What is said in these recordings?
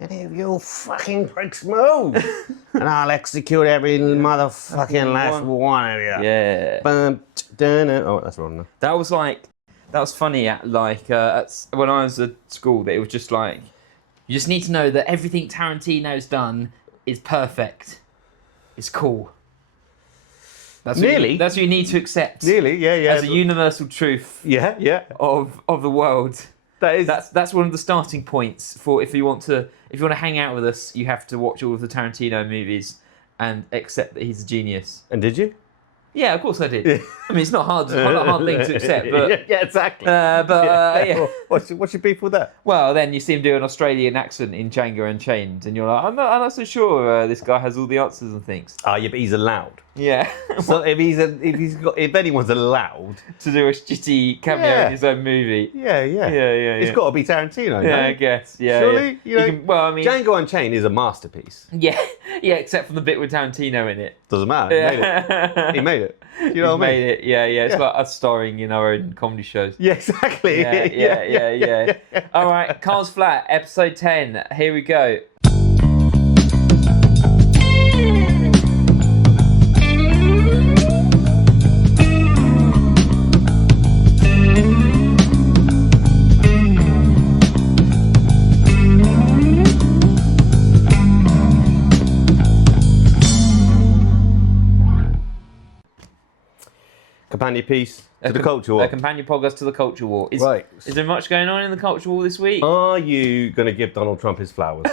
Any of you fucking pricks move, and I'll execute every motherfucking last one of you. Yeah. Oh, that's wrong. That was funny at when I was at school. That it was just like, you just need to know that everything Tarantino's done is perfect. It's cool. That's what you need to accept. Nearly, yeah. As a universal truth. Yeah. Of the world. That's one of the starting points for if you want to hang out with us, you have to watch all of the Tarantino movies and accept that he's a genius. And did you? Yeah, of course I did. I mean, it's not hard thing to accept, but yeah, exactly. Yeah. What's your beef with that? Well, then you see him do an Australian accent in Django Unchained, and you're like, I'm not so sure this guy has all the answers and things. Oh, yeah, but he's allowed. Yeah. So if anyone's allowed to do a shitty cameo in his own movie. Yeah. It's got to be Tarantino. Yeah, no? I guess. Yeah. Surely, yeah. Django Unchained is a masterpiece. Yeah, except for the bit with Tarantino in it. Doesn't matter. He made it. Do you know what I mean? Made it. Yeah. It's like us starring in our own comedy shows. Yeah, exactly. Yeah. All right, Carl's Flat, episode 10. Here we go. Companion piece to the culture war. A companion podcast to the culture war. Is there much going on in the culture war this week? Are you going to give Donald Trump his flowers?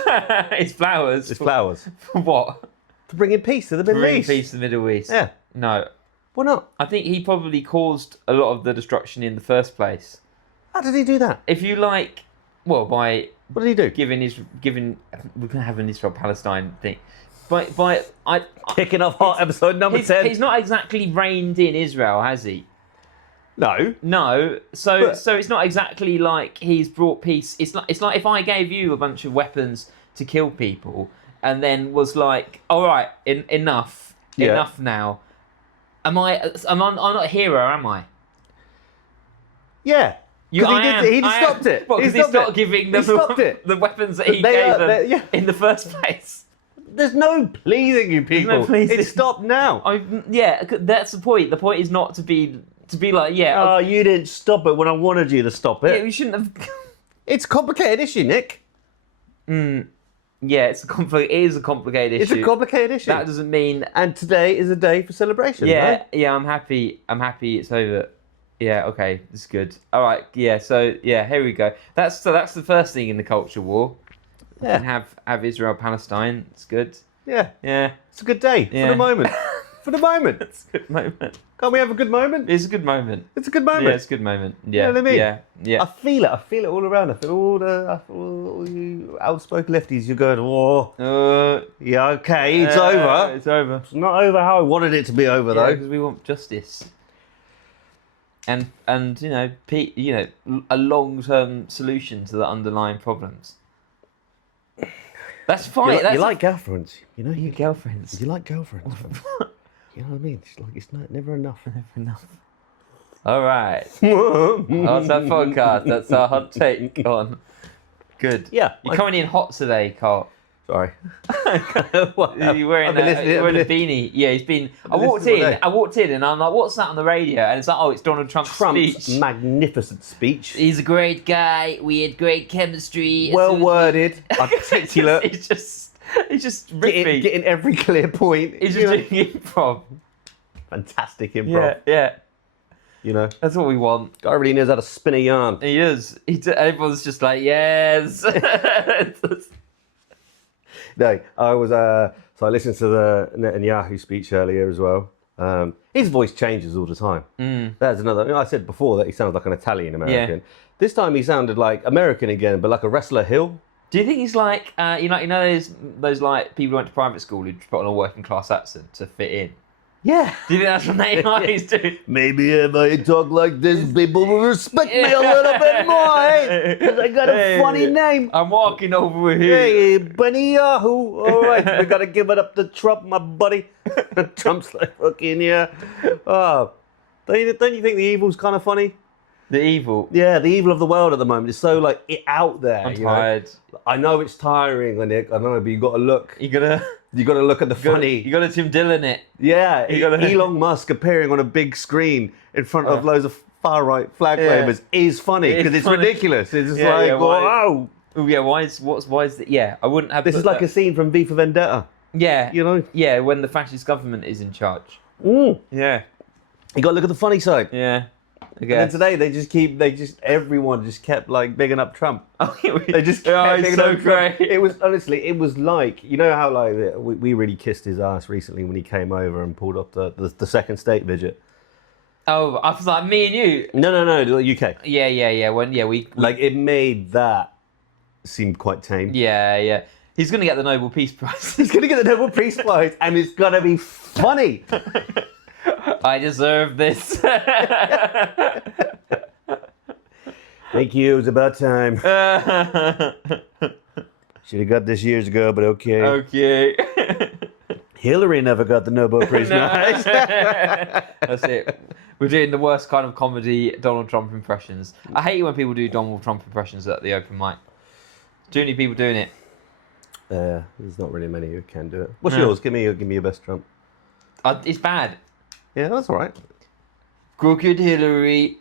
His flowers? His flowers. For what? For bringing peace to the Middle East. Bringing peace to the Middle East. Yeah. No. Why not? I think he probably caused a lot of the destruction in the first place. How did he do that? If you like, well, by... What did he do? We're going to have an Israel-Palestine thing. Kicking off hot episode number 10. He's not exactly reigned in Israel, has he? No. So it's not exactly like he's brought peace. It's like if I gave you a bunch of weapons to kill people, and then was like, all right, enough now. I'm not a hero, am I? Yeah. He stopped it. Well, because he's not giving the weapons that he gave them in the first place. There's no pleasing you people. It's stopped now. That's the point. The point is not to be like, oh, you didn't stop it when I wanted you to stop it. Yeah, you shouldn't have. It's a complicated issue, Nick. Yeah, it is a complicated issue. It's a complicated issue. That doesn't mean. And today is a day for celebration. Yeah, right? I'm happy. It's over. Yeah, okay, that's good. All right, yeah. So here we go. That's the first thing in the culture war. Yeah. We can have Israel Palestine. It's good. Yeah. Yeah. It's a good day for the moment. For the moment. It's a good moment. Can't we have a good moment? It's a good moment. It's a good moment. Yeah, it's a good moment. Yeah. You know what I mean? Yeah. I feel it all around. I feel all you outspoken lefties, you're going, yeah, okay, it's over. It's over. It's not over how I wanted it to be over, though. Because we want justice. And a long-term solution to the underlying problems. That's fine. You like girlfriends, you know. You girlfriends. You like girlfriends. You know what I mean? It's never enough. Never enough. All right. That's our podcast. That's our hot take on. Good. Yeah. You're coming in hot today, Carl. Sorry. You're wearing a beanie. Yeah, he's been. I walked in and I'm like, what's that on the radio? And it's like, oh, it's Donald Trump's speech. Magnificent speech. He's a great guy. We had great chemistry. Well worded. Articulate. He's just ripping. Getting every clear point. He's just doing improv. Fantastic improv. Yeah. You know, that's what we want. Guy really knows how to spin a yarn. He is. Everyone's just like, yes. No, I was. So I listened to the Netanyahu speech earlier as well. His voice changes all the time. That's another. I said before that he sounds like an Italian American. Yeah. This time he sounded like American again, but like a wrestler Hill. Do you think he's like those like people who went to private school who put on a working class accent to fit in? Yeah. Do you think that's what Netanyahu's doing? Maybe if I talk like this, people will respect me a little bit more, because I got a funny name. I'm walking over here. Hey, Benny Yahoo. All right, we got to give it up to Trump, my buddy. Trump's like, fucking yeah. Oh, don't you think the evil's kind of funny? The evil? Yeah, the evil of the world at the moment is so like out there. I'm tired. I know it's tiring, Nick. I know, but you got to look. You gotta look at the funny. You gotta Tim Dillon it. Yeah, gotta- Elon Musk appearing on a big screen in front of loads of far right flag wavers is funny because it's funny. ridiculous. It's just like, wow. Oh yeah, why is that? Yeah, I wouldn't have. This is like a scene from V for Vendetta. Yeah, You know. Yeah, when the fascist government is in charge. Mm. Yeah, You got to look at the funny side. yeah. And then today everyone just kept like bigging up Trump. They They just kept bigging up great. Trump. It was honestly, it was like, you know how like we really kissed his ass recently when he came over and pulled up the second state visit. Oh, I was like me and you. No, the UK. Yeah. We Like it made that seem quite tame. Yeah. He's gonna get the Nobel Peace Prize. He's gonna get the Nobel Peace Prize, and it's gonna be funny. I deserve this. Thank you. It was about time. Should have got this years ago, but okay. Okay. Hillary never got the Nobel Peace No. Prize. That's it. We're doing the worst kind of comedy Donald Trump impressions. I hate it when people do Donald Trump impressions at the open mic. Too many people doing it. There's not really many who can do it. What's No. yours? Give me your best Trump. It's bad. Yeah, that's all right. Crooked Hillary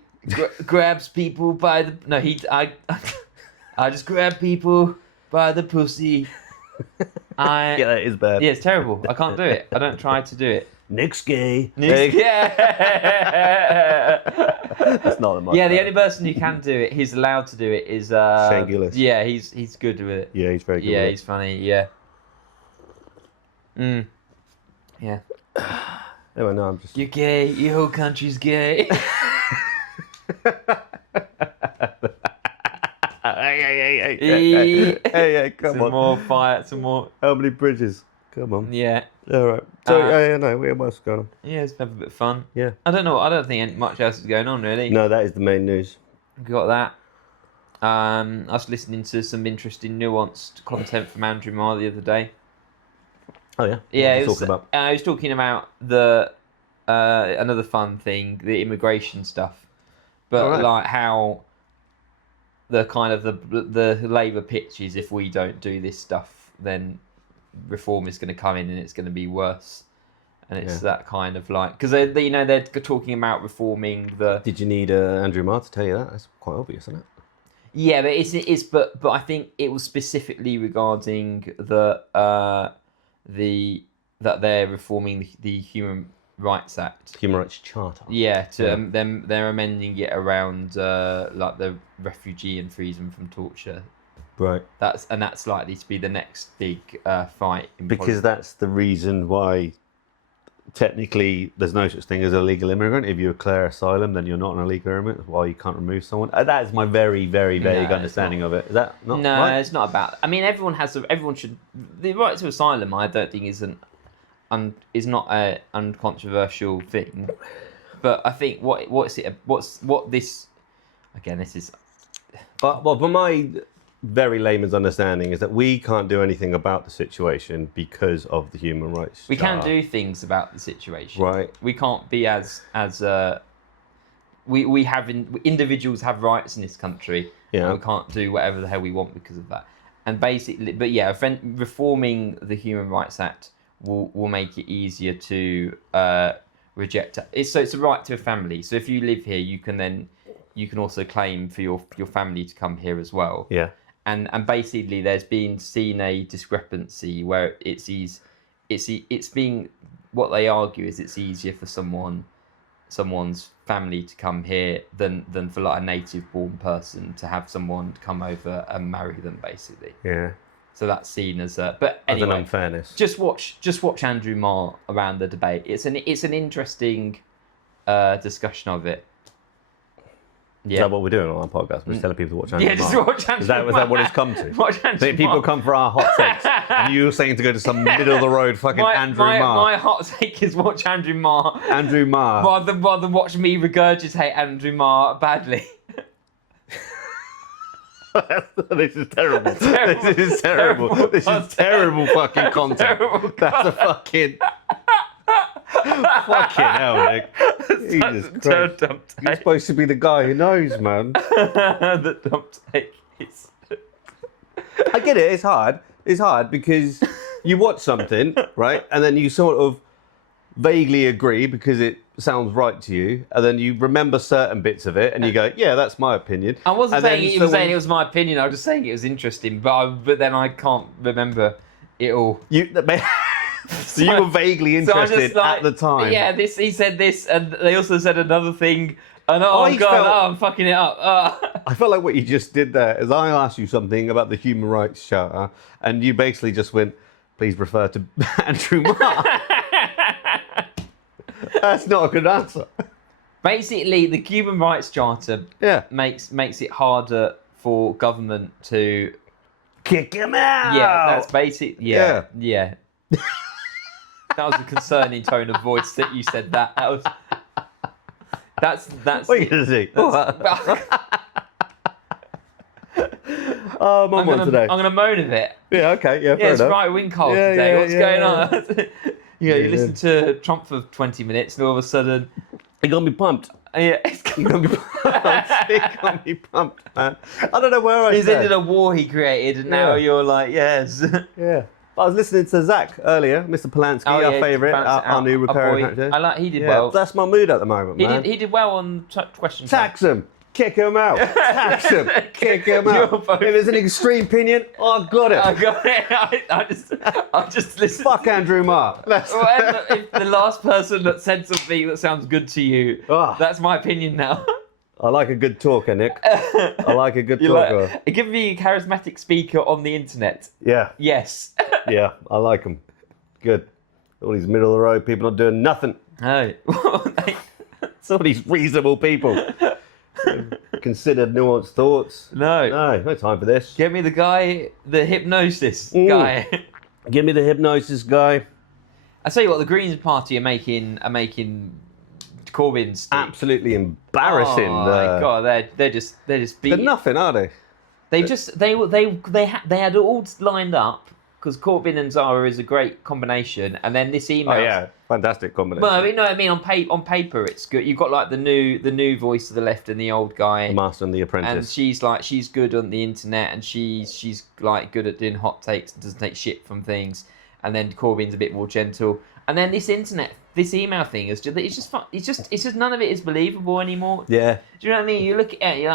grabs people by the... No, I just grab people by the pussy. Yeah, that is bad. Yeah, it's terrible. I can't do it. I don't try to do it. Nick's gay. Yeah. That's not the most. Yeah, the only person who can do it, he's allowed to do it, is Shane Gillis. Yeah, he's good with it. Yeah, he's very good. Yeah, with he's funny. Yeah. Yeah. Anyway, no, I'm just. You're gay. Your whole country's gay. Hey, come Some on. more fire. Some more. How many bridges? Come on. Yeah. All right. So, no, what's going on? Yeah, it's have a bit of fun. Yeah. I don't know. I don't think much else is going on really. No, that is the main news. We got that. I was listening to some interesting, nuanced content from Andrew Marr the other day. Oh yeah. Yeah, What was he talking about? I was talking about the another fun thing, the immigration stuff, but Alright. like how the kind of the Labour pitch is, if we don't do this stuff, then reform is going to come in and it's going to be worse, and it's that kind of like because they're talking about reforming the. Did you need Andrew Marr to tell you that? That's quite obvious, isn't it? Yeah, but I think it was specifically regarding that they're reforming the Human Rights Act. Human Rights Charter. Yeah, they're amending it around like the refugee and freedom from torture. Right. That's likely to be the next big fight. Because that's the reason why technically there's no such thing as a legal immigrant. If you declare asylum, then you're not an illegal immigrant. That's why you can't remove someone. That is my very, very vague understanding of it. Is that not No, right? it's not about. I mean, everyone should. The right to asylum, I don't think is not a uncontroversial thing. But I think what this again, this is. Well, for my very layman's understanding is that we can't do anything about the situation because of the human rights. We can Charter. do things about the situation. Right. We can't be we have individuals have rights in this country. Yeah. And we can't do whatever the hell we want because of that. And basically, but yeah, reforming the Human Rights Act will make it easier to reject it. It's a right to a family. So if you live here, you can also claim for your family to come here as well. Yeah. And basically, there's been seen a discrepancy where it's being what they argue is it's easier for someone's family to come here than for like a native born person to have someone come over and marry them basically. Yeah. So that's seen as but As anyway, an unfairness. just watch Andrew Marr around the debate. It's an interesting discussion of it. Is that what we're doing on our podcast? We're just telling people to watch Andrew Yeah, just Marr. watch Andrew Is that Marr. what it's come to? Watch Andrew So people Marr. come for our hot takes, and you're saying to go to some middle of the road fucking Andrew Marr. My hot take is watch Andrew Marr Andrew Marr. rather than watch me regurgitate Andrew Marr badly. This is terrible. Terrible. This is terrible. Terrible This is content. terrible fucking content. Terrible That's a fucking hell, Nick. Jesus Christ. Dump You're take. supposed to be the guy who knows, man. The dump take is. I get it. It's hard. It's hard because you watch something, right, and then you sort of vaguely agree because it sounds right to you, and then you remember certain bits of it, and you go, "Yeah, that's my opinion." I wasn't And saying it was my opinion. I was just saying it was interesting, but then I can't remember it all. So you were vaguely interested at the time. Yeah, he said this, and they also said another thing. And I'm fucking it up. I felt like what you just did there is I asked you something about the Human Rights Charter, and you basically just went, "Please refer to Andrew Marr." That's not a good answer. Basically, the Human Rights Charter makes it harder for government to kick him out. Yeah, that's basic. Yeah. That was a concerning tone of voice that you said that. That's. What are you gonna do? Oh, I'm on one today. I'm gonna moan a bit. Yeah, okay, fair it's enough. right wing cold today. What's going on? You listen to Trump for 20 minutes, and all of a sudden, it got me pumped. Yeah, it got me pumped. It got me pumped, man. I don't know where I. He's ended a war he created, and now you're like, yes. Yeah. I was listening to Zach earlier, Mr. Polanski, our favourite, our new recurring actor. He did well. That's my mood at the moment, man. He did well on Question Time. Tax him. Kick him out. Tax him. Kick him out. If there's an extreme opinion, I got it. I got it. I just listened. Fuck Andrew Marr. If the last person that said something that sounds good to you, that's my opinion now. I like a good talker, Nick. I like a good talker. Give me a charismatic speaker on the internet. Yeah. Yes. Yeah, I like them. Good. All these middle of the road people not doing nothing. No. Some of these reasonable people. Considered nuanced thoughts. No time for this. Get me the hypnosis guy. Give me the hypnosis guy. I tell you what, the Greens Party are making Corbyn's stick. Absolutely embarrassing. Oh my god, they're just beating. They're nothing, are they? They had it all lined up because Corbyn and Zara is a great combination, and then this email. Oh yeah, fantastic combination. Well, I mean, on paper it's good. You've got like the new voice of the left and the old guy. Master and the Apprentice. And she's good on the internet, and she's like good at doing hot takes and doesn't take shit from things. And then Corbyn's a bit more gentle. And then this email thing is just none of it is believable anymore. Yeah. Do you know what I mean? You look at it, you're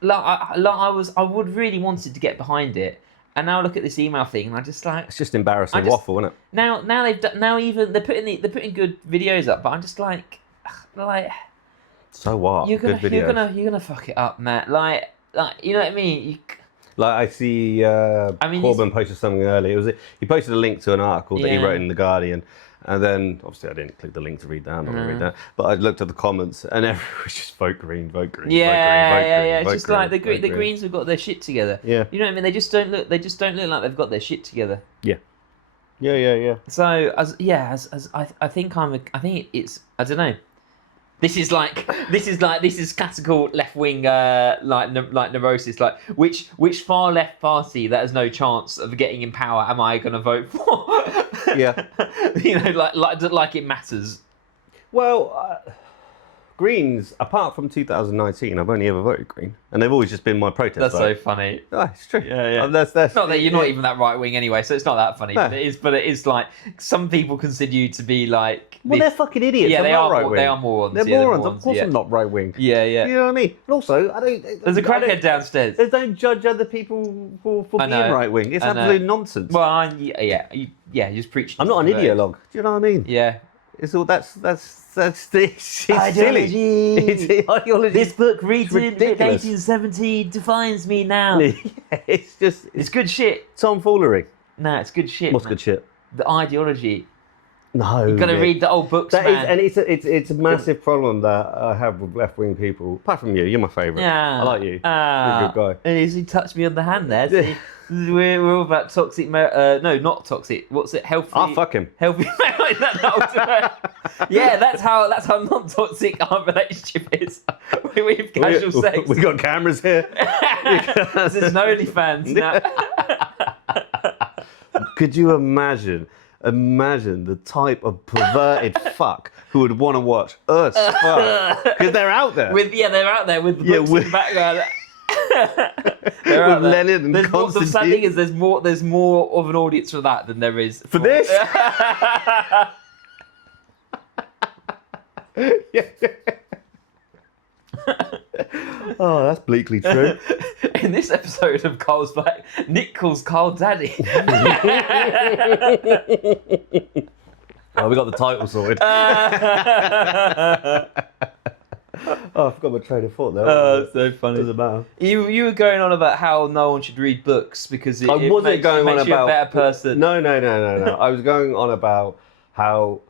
like, I would really wanted to get behind it, and now I look at this email thing, and I just like it's just embarrassing waffle, isn't it? Now they're putting good videos up, but I'm just like so what? You're gonna fuck it up, Matt. Like you know what I mean? Like I see, Corbyn posted something earlier. He posted a link to an article that he wrote in The Guardian, and then obviously I didn't click the link to read that. I'm not going to read that, but I looked at the comments, and everyone was just vote green, vote green. Yeah. It's just like the Greens have got their shit together. Yeah. You know what I mean? They just don't look like they've got their shit together. Yeah. Yeah. So I think it's I don't know. This is classical left wing like neurosis. Like which far left party that has no chance of getting in power am I going to vote for? Yeah, like it matters. Well, Greens, apart from 2019, I've only ever voted Green, and they've always just been my protest That's vote. So funny. Oh, it's true. Yeah. That's not that you're not even that right wing anyway, so it's not that funny. No. But it is like some people consider you to be like. Well, they're fucking idiots. Yeah, they are right wing. They are morons. They're morons. Of course, I'm not right wing. Yeah. You know what I mean? And also, There's a crackhead downstairs. They don't judge other people for being right wing. It's absolute nonsense. Well, you're just preaching. I'm not an ideologue. Do you know what I mean? Yeah. It's all that's it's silly. It's ideology. This book written in 1870 defines me now. It's good shit. Tomfoolery. No, it's good shit. What's good shit? The ideology. No. You've got to read the old books, man. And it's a massive problem that I have with left wing people. Apart from you, you're my favourite. Yeah. I like you. You're a good guy. He touched me on the hand there. See? We're all about toxic. No, not toxic. What's it? Healthy. I'll fuck him. Healthy. Yeah, that's how non-toxic our relationship is. We have casual sex. We got cameras here. There's no OnlyFans now. Could you imagine the type of perverted fuck who would want to watch us fuck? Because they're out there. They're out there with the books in the background. They're out With there. Lenin and The sad Constantine. thing is, there's more of an audience for that than there is For this? Oh, that's bleakly true. In this episode of Carl's Black, Nick calls Carl Daddy. Oh, we got the title sorted. Oh, I forgot my train of thought there. So funny. Doesn't matter. You were going on about how no one should read books because it, I it wasn't makes, going it on makes you about a better person. No. I was going on about how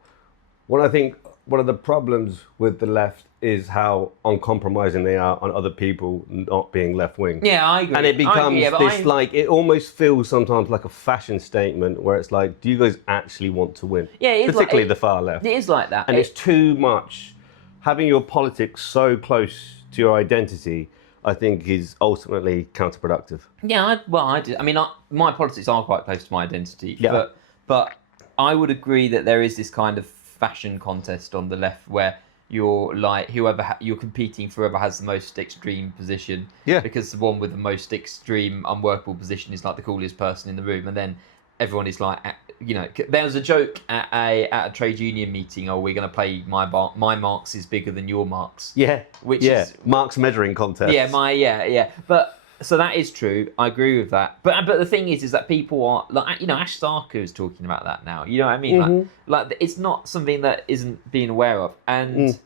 I think one of the problems with the left is how uncompromising they are on other people not being left wing. Yeah, I agree. And it becomes this like, it almost feels sometimes like a fashion statement where it's like, do you guys actually want to win? Yeah, it is particularly like, the far left. It is like that. And it's too much. Having your politics so close to your identity, I think, is ultimately counterproductive. Yeah, I do. I mean, my politics are quite close to my identity. Yeah. But I would agree that there is this kind of fashion contest on the left where you're like you're competing for whoever has the most extreme position. Yeah. Because the one with the most extreme unworkable position is like the coolest person in the room, and then everyone is like, there was a joke at a trade union meeting. Oh, we're going to play my marks is bigger than your marks. Yeah. Which is is Mark's measuring contest. Yeah. But so that is true. I agree with that. But the thing is that people are like, Ash Sarkar is talking about that now. You know what I mean? Mm-hmm. Like it's not something that isn't being aware of. And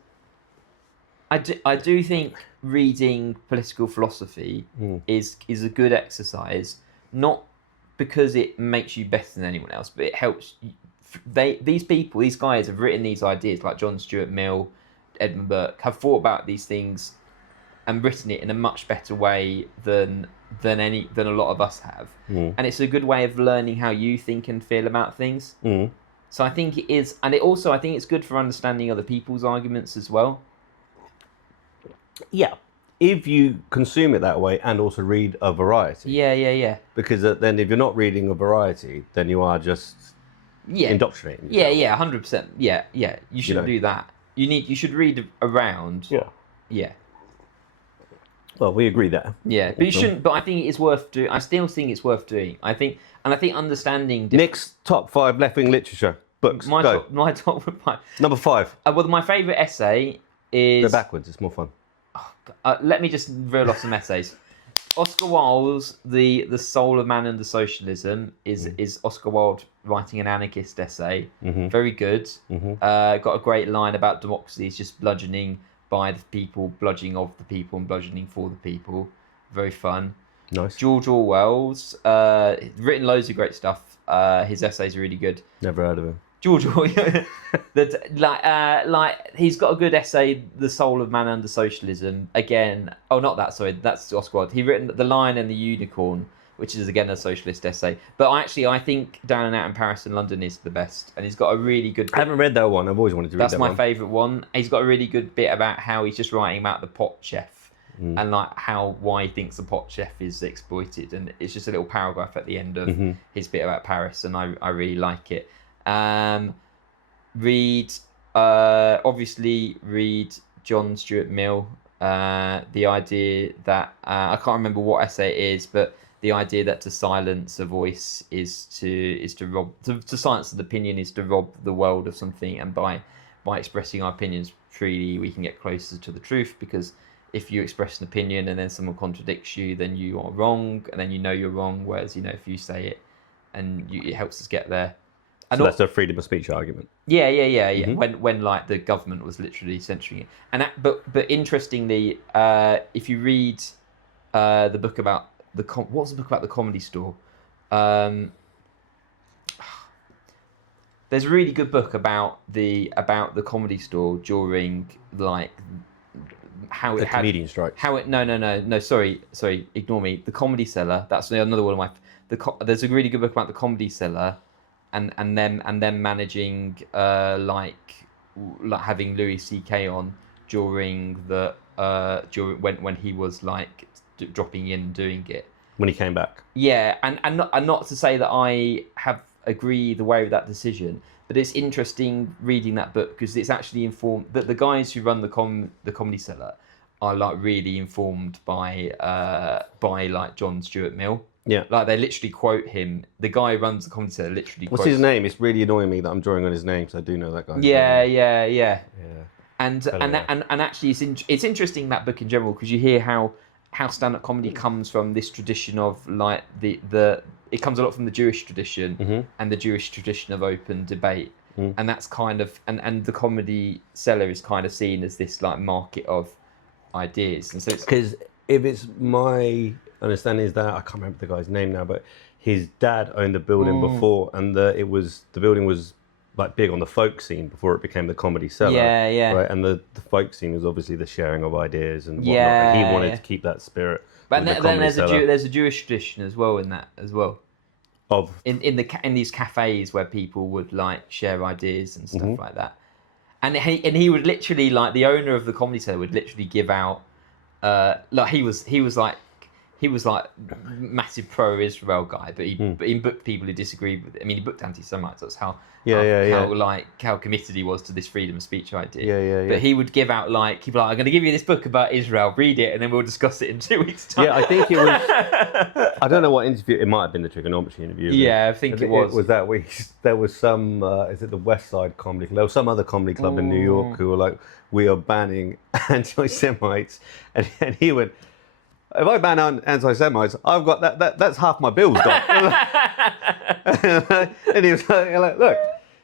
I do think reading political philosophy is a good exercise, not because it makes you better than anyone else, but it helps. These guys have written these ideas, like John Stuart Mill, Edmund Burke, have thought about these things and written it in a much better way than a lot of us have. And it's a good way of learning how you think and feel about things. So I think it is, and I think it's good for understanding other people's arguments as well. Yeah. If you consume it that way and also read a variety. Yeah. Because then if you're not reading a variety, then you are just indoctrinating yourself. Yeah, 100%. Yeah. You shouldn't do that. You should read around. Yeah. Well, we agree there. Yeah, but you shouldn't. But I think it is worth doing. I still think it's worth doing. I think understanding. Nick's top 5 left-wing literature books. My Go. top 5. Number 5. Well, my favourite essay is. Go backwards. It's more fun. Let me just reel off some essays. Oscar Wilde's The Soul of Man Under Socialism is Oscar Wilde writing an anarchist essay. Very good. Got a great line about democracy. It's just bludgeoning by the people, bludgeoning of the people, and bludgeoning for the people. Very fun. Nice. George Orwell's written loads of great stuff. His essays are really good. Never heard of him. George Orwell, like he's got a good essay, "The Soul of Man Under Socialism." Again, that's Oscar Wilde. He written "The Lion and the Unicorn," which is again a socialist essay. But I think "Down and Out in Paris and London" is the best, and he's got a really good. I haven't read that one. I've always wanted to read that one. That's my favourite one. He's got a really good bit about how he's just writing about the pot chef and like why he thinks the pot chef is exploited, and it's just a little paragraph at the end of his bit about Paris, and I really like it. Read John Stuart Mill. The idea that I can't remember what essay it is, but the idea that to silence a voice is to rob, to silence an opinion is to rob the world of something, and by expressing our opinions freely, we can get closer to the truth. Because if you express an opinion and then someone contradicts you, then you are wrong, and then you're wrong. Whereas if you say it, it helps us get there. So that's a freedom of speech argument. Yeah. When like the government was literally censoring it, but interestingly, if you read the book about what was the book about the Comedy Store? There's a really good book about the Comedy Store during like how it the had comedian strike. How it no sorry ignore me. The Comedy Cellar. That's another one of my. There's a really good book about the Comedy Cellar. And then managing like having Louis C.K. on during when he was like dropping in doing it when he came back. Yeah, and not to say that I have agreed the way with that decision, but it's interesting reading that book because it's actually informed that the guys who run the Comedy Cellar are like really informed by like John Stuart Mill. Yeah. Like they literally quote him. The guy who runs the Comedy Cellar literally What's quotes his name? It's really annoying me that I'm drawing on his name, because I do know that guy. Yeah. And yeah. actually, it's interesting, that book in general, because you hear how stand-up comedy comes from this tradition of like it comes a lot from the Jewish tradition and the Jewish tradition of open debate, and that's kind of and the Comedy Cellar is kind of seen as this like market of ideas, and so because if it's my understanding is that I can't remember the guy's name now, but his dad owned the building before, and the building was like big on the folk scene before it became the Comedy Cellar. Yeah. Right, and the folk scene was obviously the sharing of ideas and whatnot. And he wanted to keep that spirit. But then there's a Jewish tradition as well in that as well. Of in these cafes where people would like share ideas and stuff like that, and he would literally, like, the owner of the Comedy Cellar would literally give out like he was like massive pro-Israel guy, but he booked people who disagreed with it. I mean, he booked anti-Semites. That's how how committed he was to this freedom of speech idea. But he would give out, like, he'd be like, I'm going to give you this book about Israel, read it, and then we'll discuss it in 2 weeks' time. Yeah, I think it was. I don't know what interview. It might have been the Trigonometry interview. Yeah, I think it was. Was that week? There was some. Is it the West Side Comedy Club? There was some other comedy club in New York who were like, "We are banning anti-Semites," and he went, "If I ban anti-Semites, I've got that. That's half my bills gone." And he was like, "Look,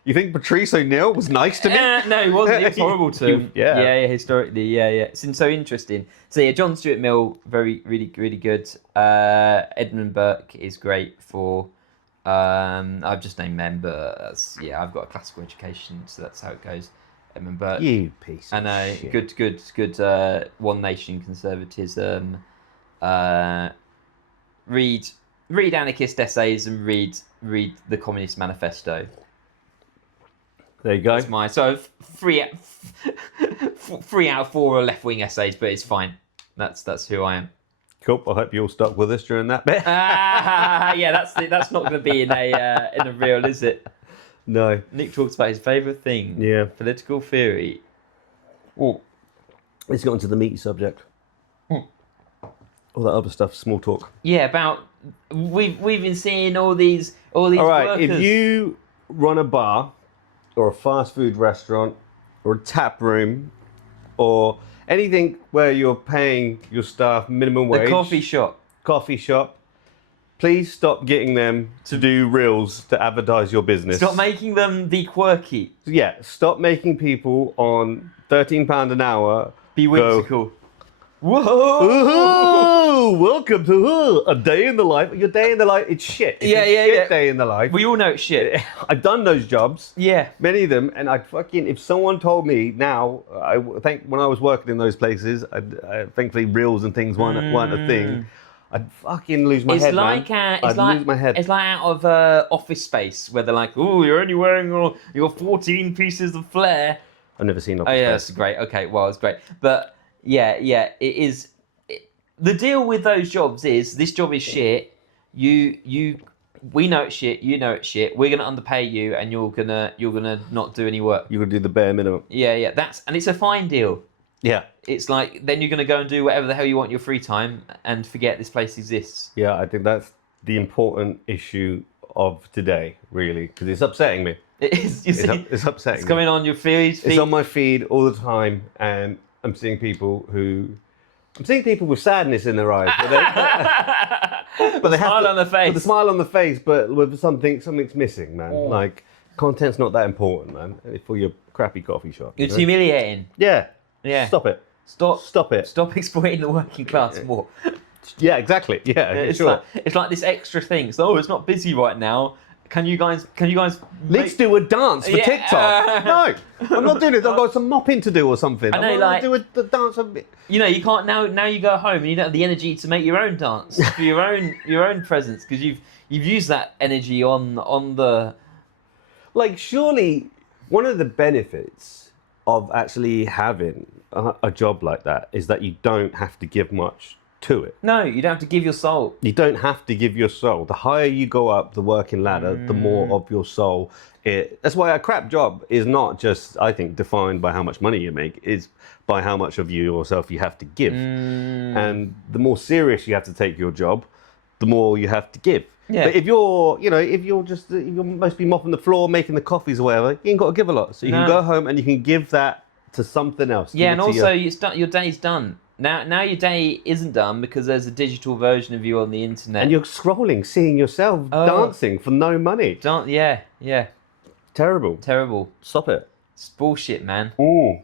you think Patrice O'Neill was nice to me?" No, he wasn't. He was horrible to him. Yeah. Historically, It's so interesting. So yeah, John Stuart Mill, really good. Edmund Burke is great for. I've just named men, but I've got a classical education, so that's how it goes. Edmund Burke. You piece. I know. Shit. Good. One Nation conservatism. Read anarchist essays and read the Communist Manifesto. There you go. That's my 3 out of 4 are left-wing essays, but it's fine. That's who I am. Cool. I hope you all stuck with us during that bit. That's not going to be in a reel, is it? No. Nick talks about his favourite thing. Yeah. Political theory. Oh. Let's get on to the meaty subject. All that other stuff, small talk. Yeah, about we've been seeing all these All right, workers. if you run a bar or a fast food restaurant or a tap room or anything where you're paying your staff minimum wage. The coffee shop. Please stop getting them to do reels to advertise your business. Stop making them be quirky. Yeah, stop making people on £13 an hour be whimsical. Whoa! Welcome to a day in the life. Your day in the life, it's shit. It's a shit day in the life. We all know it's shit. I've done those jobs. Yeah. Many of them, and if someone told me now, I think when I was working in those places, thankfully reels and things weren't a thing. I'd fucking lose my head, man. I'd lose my head. It's like out of Office Space, where they're like, "Oh, you're only wearing your 14 pieces of flair." I've never seen Office Space. Oh yeah, that's great. Okay, well, it's great, but. Yeah, it is. The deal with those jobs is this job is shit. We know it's shit. You know it's shit. We're gonna underpay you, and you're gonna not do any work. You're gonna do the bare minimum. Yeah. And it's a fine deal. Yeah. It's like then you're gonna go and do whatever the hell you want in your free time and forget this place exists. Yeah, I think that's the important issue of today, really, because it's upsetting me. It is. You see, it's upsetting. It's coming on your feed. It's on my feed all the time, and I'm seeing people with sadness in their eyes, but they have smile on the face. With a smile on the face, but with something's missing, man. Like content's not that important, man. For your crappy coffee shop, It's humiliating. Yeah. Stop it. Stop it. Stop exploiting the working class more. Yeah, exactly. Yeah, it's sure. It's like this extra thing. So, it's not busy right now. Can you guys? Let's do a dance for TikTok. No, I'm not doing it. I've got some mopping to do or something. I know, I'm going to do a dance. You can't now. You go home and you don't have the energy to make your own dance for your own presence because you've used that energy on the. Like, surely one of the benefits of actually having a job like that is that you don't have to give much to it. No, you don't have to give your soul. You don't have to give your soul. The higher you go up the working ladder, the more of your soul. That's why a crap job is not just, I think, defined by how much money you make. It's by how much of yourself you have to give. And the more serious you have to take your job, the more you have to give. Yeah. But if you're, if you're mostly mopping the floor, making the coffees or whatever, you ain't got to give a lot. So you can go home and you can give that to something else. Yeah, and also your day's done. Now your day isn't done because there's a digital version of you on the internet. And you're scrolling, seeing yourself dancing for no money. Yeah. Terrible. Stop it. It's bullshit, man. I'm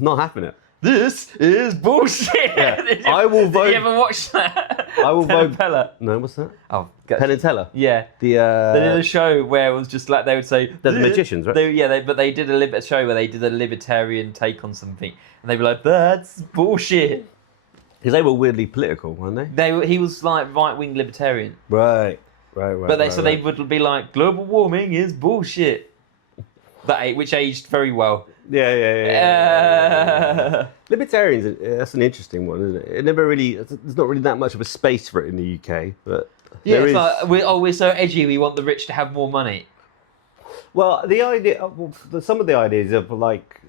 not having it. This is bullshit. Yeah. I will vote. Did you ever watch that? I will vote. Teller. No, what's that? Oh, Penn and Teller. Yeah. They did a show where it was just like they would say they're the magicians, right? But they did a show where they did a libertarian take on something, and they were like, "That's bullshit." Because they were weirdly political, weren't they? He was like right-wing libertarian. Right. But they would be like, "Global warming is bullshit." Which aged very well. Yeah. Libertarians, that's an interesting one, isn't it? There's not really that much of a space for it in the UK, but yeah, it's like we're so edgy. We want the rich to have more money. Well, the idea, some of the ideas of like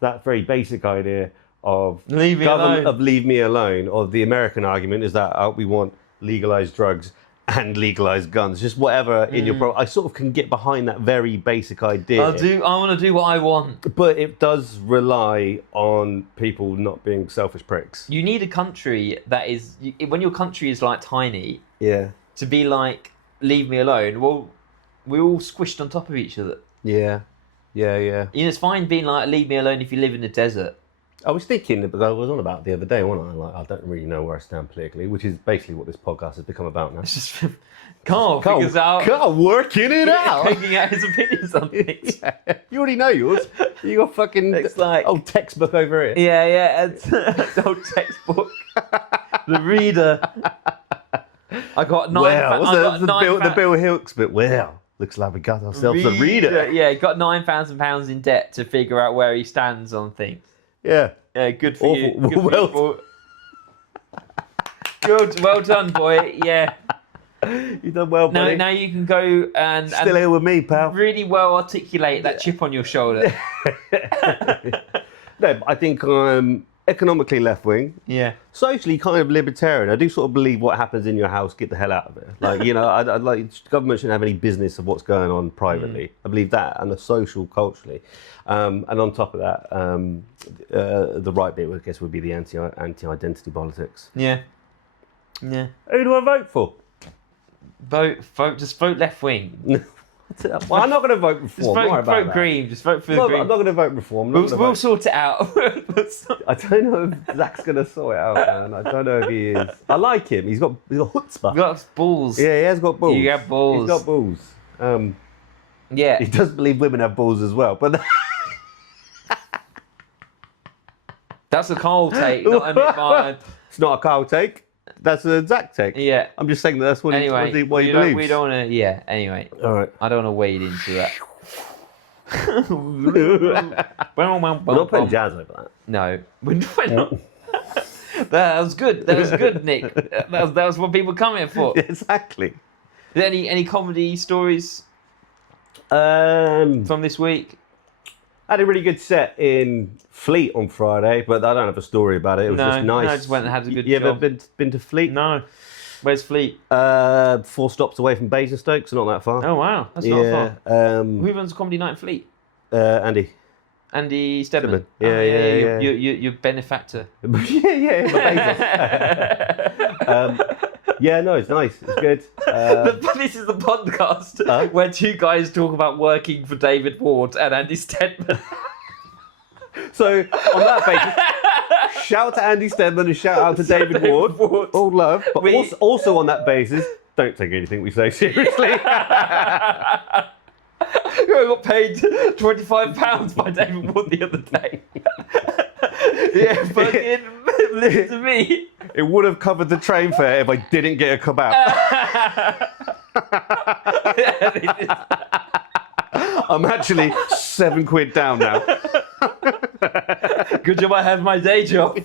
that very basic idea of leave me alone, or the American argument is that we want legalized drugs and legalized guns, just whatever in your I sort of can get behind that very basic idea. I want to do what I want. But it does rely on people not being selfish pricks. You need a country that is, when your country is like tiny, to be like, leave me alone. Well, we're all squished on top of each other. Yeah. It's fine being like, leave me alone if you live in the desert. I was thinking, but I was on about the other day, wasn't I? Like, I don't really know where I stand politically, which is basically what this podcast has become about now. It's just Carl figures out. Carl working it out. Figuring out his opinions on things. You already know yours. You got fucking old textbook over here. Yeah, it's an old textbook. The reader. I got nine. The Bill Hicks bit. Well, looks like we got ourselves a reader. Yeah, he got £9,000 in debt to figure out where he stands on things. Yeah. Yeah, good for you. Good, well done, boy. Yeah. You done well, buddy. Now you can go and still here with me, pal. Really well articulate that chip on your shoulder. No, I think I'm economically left wing. Yeah. Socially kind of libertarian. I do sort of believe what happens in your house, get the hell out of it. Like, I'd like government shouldn't have any business of what's going on privately. I believe that, and the social, culturally. And on top of that, the right bit, I guess, would be the anti-identity politics. Yeah. Who do I vote for? Just vote left wing. Well, I'm not going to vote Reform. Just vote Green. Just vote for the Green. I'm not going to vote Reform. We'll sort it out. I don't know if Zach's going to sort it out, man. I don't know if he is. I like him. He's got chutzpah. He's got balls. Yeah, he has got balls. You have balls. He's got balls. Yeah. He does believe women have balls as well, but that's a Carl take, not a Nick Martin. It's not a Carl take. That's a Zach take. Yeah. I'm just saying that's what he believes. We don't want to. Yeah. Anyway. All right. I don't want to wade into that. We're not playing jazz over that. No, we're not. That was good. That was good, Nick. That was what people come here for. Yeah, exactly. Is there any comedy stories from this week? I had a really good set in Fleet on Friday, but I don't have a story about it. It was just nice. No, I just went and had a good job. You ever been to Fleet? No. Where's Fleet? 4 stops away from Basingstoke, so not that far. Oh, wow. That's not far. Who runs Comedy Night in Fleet? Andy Stedman. Yeah. Your benefactor. Yeah, no, it's nice. It's good. This is the podcast where two guys talk about working for David Ward and Andy Stedman. So, on that basis, shout to Andy Stedman and shout out to David Ward. All love. But also on that basis, don't take anything we say seriously. I got paid £25 by David Ward the other day. Yeah, fucking listen to me. It would have covered the train fare if I didn't get a kebab. I'm actually £7 down now. Good job I have my day job.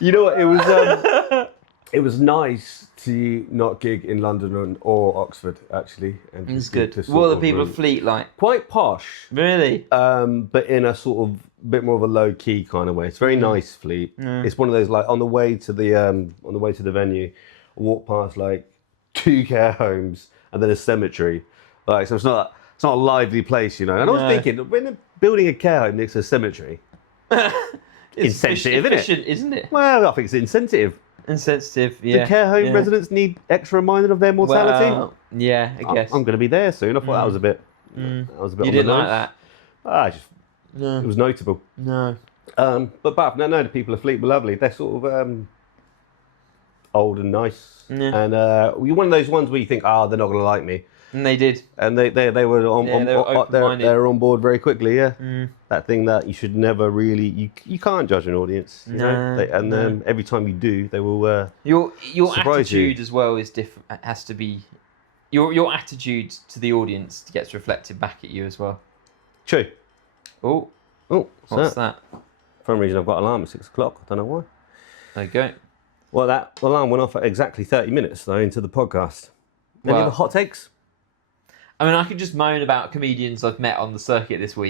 You know what? It was nice to not gig in London or Oxford actually, and It's just good. to What are the sort people of of Fleet like? quite posh, Really? but in a sort of bit more of a low key kind of way. It's very nice, Fleet. It's one of those like on the way to the venue, I walk past like 2 care homes and then a cemetery. Like, so it's not a lively place, you know. And I was thinking, when building a care home next to a cemetery, It's insensitive, isn't it? efficient, isn't it? Well, I think it's insensitive. Insensitive, yeah. Do care home yeah. residents need extra reminded of their mortality? Well, yeah, I guess. I'm going to be there soon. I thought that was a bit. That was a bit. You on didn't the like nose. that? It was notable. No. But apart from that, no, the people of Fleet were lovely. They're sort of old and nice, and you're one of those ones where you think, they're not going to like me, And they did. and they were open-minded. they're on board very quickly. Yeah, that thing that you should never really you can't judge an audience. You know? And every time you do, they will. Your surprise you. attitude as well is different. It has to be your attitude to the audience gets reflected back at you as well. True. Oh, What's that? For some reason, I've got an alarm at 6 o'clock. I don't know why. There you go. Well, that alarm went off at exactly 30 minutes though into the podcast. Any Well- other hot takes? I mean, I could just moan about comedians I've met on the circuit this week.